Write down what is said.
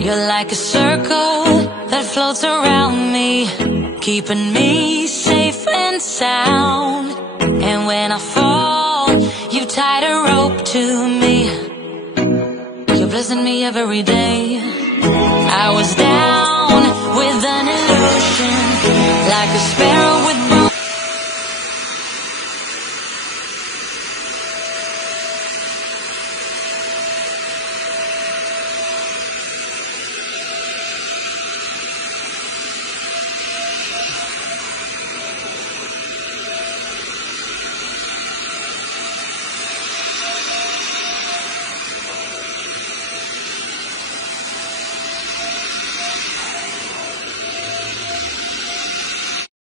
You're like a circle that floats around me, keeping me safe and sound. And when I fall, you tied a rope to me. You're blessing me every day. I was down with an illusion, like a sparrow with